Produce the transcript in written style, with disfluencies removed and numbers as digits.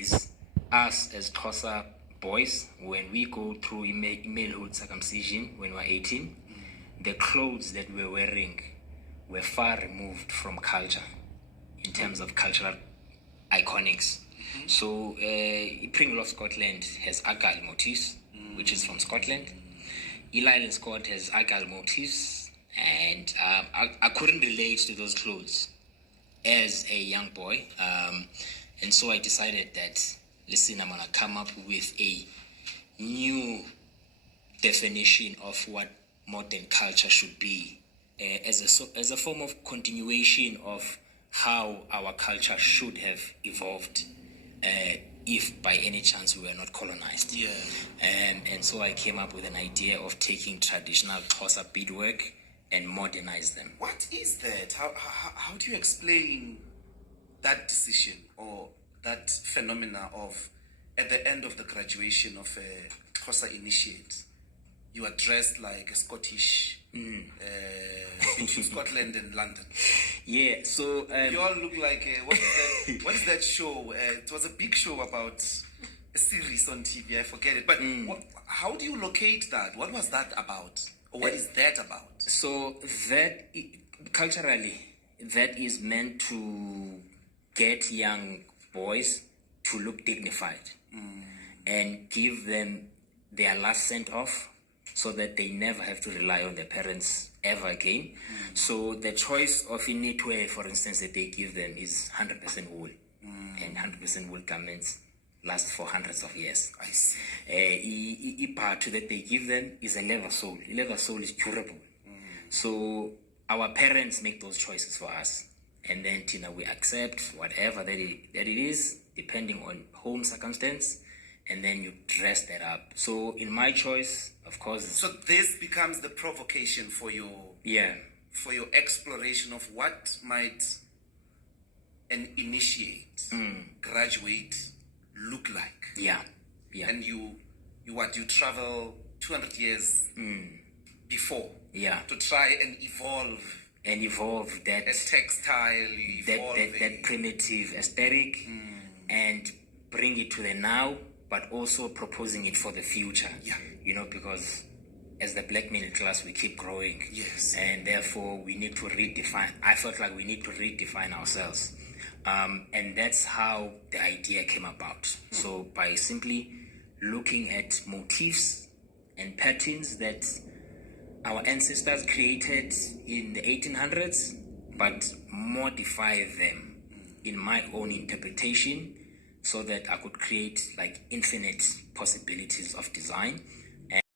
is us as Xhosa boys, when we go through malehood circumcision when we're 18, the clothes that we're wearing were far removed from culture in terms of cultural iconics. So Pringle of Scotland has Argyle motifs, which is from Scotland. Island Scott has Argyle motifs, and I couldn't relate to those clothes as a young boy, and so I decided that, listen, I'm gonna come up with a new definition of what modern culture should be, as a form of continuation of how our culture should have evolved, if by any chance we were not colonized. And so I came up with an idea of taking traditional Xhosa beadwork and modernize them. What is that? How do you explain that decision or that phenomena of, at the end of the graduation of a Xhosa initiate, you are dressed like a Scottish between Scotland and London? Yeah, so you all look like what is that show? It was a big show about a series on TV. I forget it. But how do you locate that? What was that about? Or what is that about? So that culturally, that is meant to get young boys to look dignified and give them their last cent off, so that they never have to rely on their parents ever again. So the choice of a knitwear, for instance, that they give them is 100% wool, and 100% wool garments last for hundreds of years. I see. Part that they give them is a leather sole. Leather sole is durable. So our parents make those choices for us, and then we accept whatever that it is, depending on home circumstance, and then you dress that up. So in my choice, of course. So this becomes the provocation for your for your exploration of what might an initiate, graduate look like. Yeah. And you travel 200 years before. Yeah. To try and evolve. And evolve that a textile, that primitive aesthetic, and bring it to the now, but also proposing it for the future. Yeah. Because as the black middle class, we keep growing. Yes. And therefore, we need to redefine. I felt like we need to redefine ourselves. And that's how the idea came about. So by simply looking at motifs and patterns that our ancestors created in the 1800s, but modify them in my own interpretation, so that I could create like infinite possibilities of design.